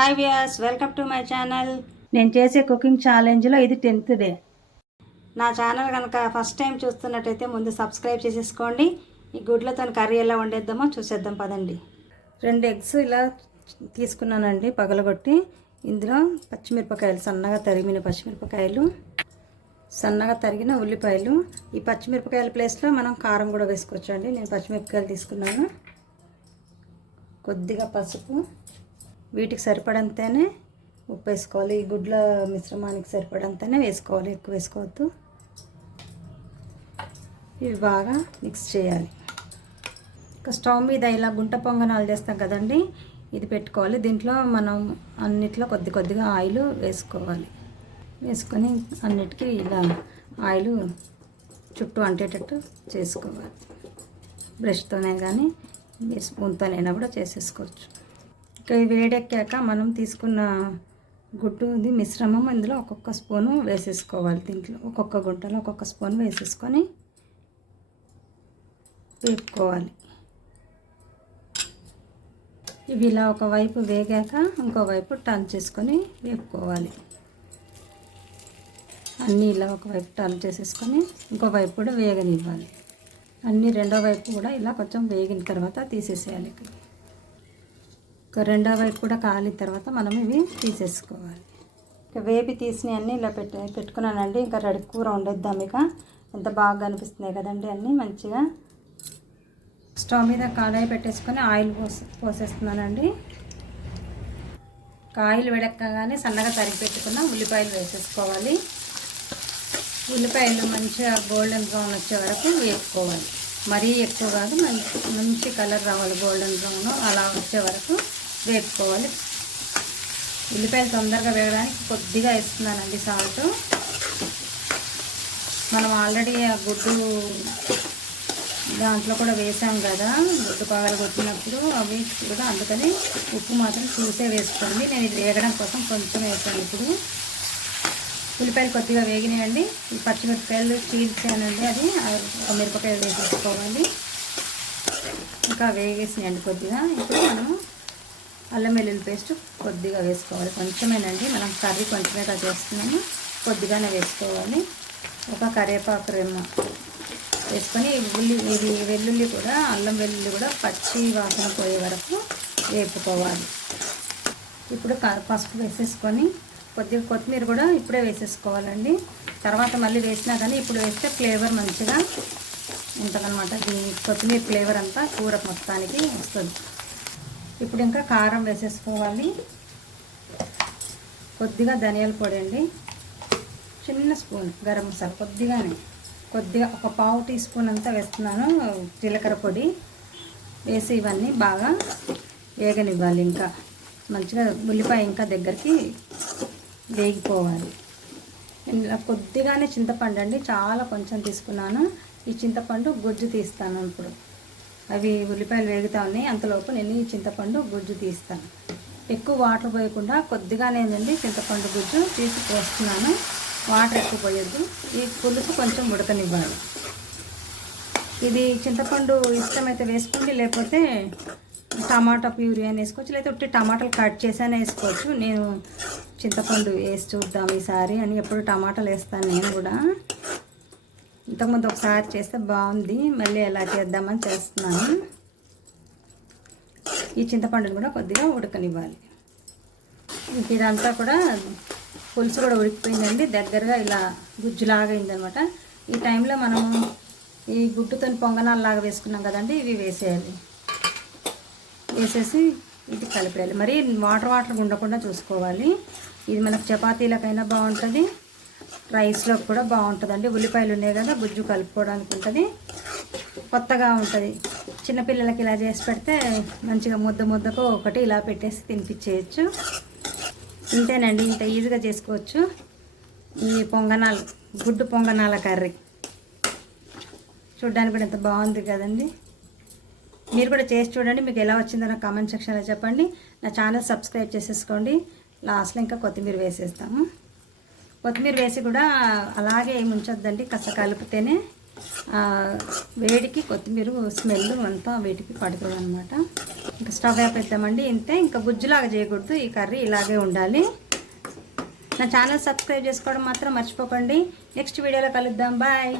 Hi viewers, welcome to my channel. నేను చేసే cooking ఛాలెంజ్లో ఇది 10th డే. నా ఛానల్ కనుక ఫస్ట్ టైం చూస్తున్నట్టయితే ముందు సబ్స్క్రైబ్ చేసేసుకోండి. ఈ గుడ్లతో కర్రీ ఎలా వండేద్దామో చూసేద్దాం పదండి. 2 ఎగ్స్ ఇలా తీసుకున్నానండి పగలగొట్టి. ఇందులో పచ్చిమిరపకాయలు, సన్నగా తరిగిన పచ్చిమిరపకాయలు, సన్నగా తరిగిన ఉల్లిపాయలు. ఈ పచ్చిమిరపకాయల ప్లేస్లో మనం కారం కూడా వేసుకోవచ్చు అండి. నేను పచ్చిమిరపకాయలు తీసుకున్నాను. కొద్దిగా పసుపు, వీటికి సరిపడంతేనే ఉప్పు వేసుకోవాలి. ఈ గుడ్ల మిశ్రమానికి సరిపడంతేనే వేసుకోవాలి, ఎక్కువ వేసుకోవద్దు. ఇవి బాగా మిక్స్ చేయాలి. ఇక స్టవ్ మీద ఇలా గుంట పొంగనాలు చేస్తాం కదండి, ఇది పెట్టుకోవాలి. దీంట్లో మనం అన్నిట్లో కొద్దిగా ఆయిల్ వేసుకోవాలి. వేసుకొని అన్నిటికీ ఇలా ఆయిల్ చుట్టూ అంటేటట్టు చేసుకోవాలి. బ్రష్తోనే కానీ స్పూన్తోనైనా కూడా చేసేసుకోవచ్చు. ఇక వేడెక్కాక మనం తీసుకున్న గుడ్డుది మిశ్రమం ఇందులో ఒక్కొక్క స్పూను వేసేసుకోవాలి. దీంట్లో ఒక్కొక్క గుడ్డలో ఒక్కొక్క స్పూన్ వేసేసుకొని వేపుకోవాలి. ఇవి ఇలా ఒకవైపు వేగాక ఇంకోవైపు టర్న్ చేసుకొని వేపుకోవాలి. అన్నీ ఇలా ఒకవైపు టర్న్ చేసేసుకొని ఇంకోవైపు కూడా వేగనివ్వాలి. అన్నీ రెండో వైపు కూడా ఇలా కొంచెం వేగిన తర్వాత తీసేసేయాలి. ఇక రెండో వైపు కూడా కాలిన తర్వాత మనం ఇవి తీసేసుకోవాలి. ఇక వేపి తీసినవి అన్నీ ఇలా పెట్టుకున్నానండి. ఇంకా రెడీ కూర వండేద్దాం. ఇక ఎంత బాగా అనిపిస్తున్నాయి కదండి అన్నీ మంచిగా. స్టవ్ మీద కడాయి పెట్టేసుకొని ఆయిల్ పోసేస్తున్నానండి. ఆయిల్ వేడెక్కగానే సన్నగా తరిగి పెట్టుకున్న ఉల్లిపాయలు వేసేసుకోవాలి. ఉల్లిపాయలు మంచిగా గోల్డెన్ బ్రౌన్ వచ్చే వరకు వేసుకోవాలి. మరీ ఎక్కువ కాదు, మంచి కలర్ రావాలి, గోల్డెన్ బ్రౌన్ అలా వచ్చే వరకు వేపుకోవాలి. ఉల్లిపాయలు తొందరగా వేయడానికి కొద్దిగా వేస్తున్నానండి సాల్ట్. మనం ఆల్రెడీ ఆ గుడ్డు దాంట్లో కూడా వేసాం కదా, గుడ్డు పగలు కొట్టినప్పుడు అవి కూడా, అందుకని ఉప్పు మాత్రం చూసే వేసుకోండి. నేను ఇది వేగడం కోసం కొంచెం వేసాను. ఇప్పుడు ఉల్లిపాయలు కొద్దిగా వేగినాయండి. ఈ పచ్చిమిరపకాయలు చీల్చానండి, అది ఒక మిరపకాయలు వేసేసుకోవాలి. ఇంకా వేగేసినాయండి కొద్దిగా. ఇప్పుడు మనము అల్లం వెల్లుల్లి పేస్ట్ కొద్దిగా వేసుకోవాలి. కొంచెమేనండి, మనం కర్రీ కొంచెమే కదా చేస్తున్నాము, కొద్దిగానే వేసుకోవాలి. ఒక కరివేపాకు రెమ్మ వేసుకొని ఇది వెల్లుల్లి కూడా, అల్లం వెల్లుల్లి కూడా పచ్చి వాసన పోయే వరకు వేపుకోవాలి. ఇప్పుడు పసుపు వేసేసుకొని కొద్దిగా కొత్తిమీర కూడా ఇప్పుడే వేసేసుకోవాలండి. తర్వాత మళ్ళీ వేసినా కానీ ఇప్పుడు వేస్తే ఫ్లేవర్ మంచిగా ఉంటుందన్నమాట. దీని కొత్తిమీర ఫ్లేవర్ అంతా కూర మొత్తానికి వస్తుంది. ఇప్పుడు ఇంకా కారం వేసేసుకోవాలి. కొద్దిగా ధనియాల పొడి అండి, చిన్న స్పూన్ గరం మసాలా కొద్దిగా ఒక పావు టీ స్పూన్ అంతా వేస్తున్నాను. జీలకర్ర పొడి వేసి ఇవన్నీ బాగా వేగనివ్వాలి. ఇంకా మంచిగా ఉల్లిపాయ ఇంకా దగ్గరికి వేగిపోవాలి. ఇలా కొద్దిగానే చింతపండు అండి, చాలా కొంచెం తీసుకున్నాను. ఈ చింతపండు గుజ్జు తీస్తాను. ఇప్పుడు అవి ఉల్లిపాయలు వేగుతా ఉన్నాయి, అంతలోపు నేను ఈ చింతపండు గుజ్జు తీస్తాను. ఎక్కువ వాటర్ పోయకుండా కొద్దిగానేనండి చింతపండు గుజ్జు తీసి పోస్తున్నాను. వాటర్ ఎక్కువ పోయొద్దు. ఈ పులుసు కొంచెం ఉడకనివ్వాలి. ఇది చింతపండు ఇష్టమైతే వేసుకోండి, లేకపోతే టమాటా ప్యూరీ అని వేసుకోవచ్చు, లేకపోతే ఉట్టి టమాటాలు కట్ చేసైనా వేసుకోవచ్చు. నేను చింతపండు వేసి చూద్దాం ఈసారి అని ఎప్పుడు టమాటాలు వేస్తాను. నేను కూడా ఇంతకుముందు ఒకసారి చేస్తే బాగుంది, మళ్ళీ ఎలా చేద్దామని చేస్తున్నాను. ఈ చింతపండుని కూడా కొద్దిగా ఉడకనివ్వాలి. ఇదంతా కూడా పులుసు కూడా ఉడికిపోయిందండి, దగ్గరగా ఇలా గుజ్జులాగా అయిందనమాట. ఈ టైంలో మనము ఈ గుడ్డుతో పొంగనాల్లాగా వేసుకున్నాం కదండి, ఇవి వేసేయాలి. వేసేసి ఇది కలిపేయాలి. మరి వాటర్ ఉండకుండా చూసుకోవాలి. ఇది మనకు చపాతీలకైనా బాగుంటుంది, రైస్లోకి కూడా బాగుంటుందండి. ఉల్లిపాయలు ఉన్నాయి కదా, గుజ్జు కలుపుకోవడానికి ఉంటుంది, కొత్తగా ఉంటుంది. చిన్నపిల్లలకి ఇలా చేసి పెడితే మంచిగా ముద్దకు ఒకటి ఇలా పెట్టేసి తినిపించేయచ్చు. ఇంతేనండి, ఇంత ఈజీగా చేసుకోవచ్చు ఈ గుడ్డు పొంగనాల కర్రీ. చూడ్డానికి కూడా ఎంత బాగుంది కదండి. మీరు కూడా చేసి చూడండి, మీకు ఎలా వచ్చిందో నాకు కామెంట్ సెక్షన్లో చెప్పండి. నా ఛానల్ సబ్స్క్రైబ్ చేసేసుకోండి. లాస్ట్లో ఇంకా కొత్తిమీర వేసేస్తాము. కొత్తిమీర వేసి కూడా అలాగే ఏమి ఉంచొద్దండి, కాస్త కలిపితేనే వేడికి కొత్తిమీర స్మెల్ అంతా వీటికి పడుతుంది అనమాట. ఇంకా స్టవ్ ఆపేద్దామండి. ఇంతే, ఇంకా గుజ్జులాగా చేయకూడదు, ఈ కర్రీ ఇలాగే ఉండాలి. నా ఛానల్ సబ్స్క్రైబ్ చేసుకోవడం మాత్రం మర్చిపోకండి. నెక్స్ట్ వీడియోలో కలుద్దాం. బాయ్.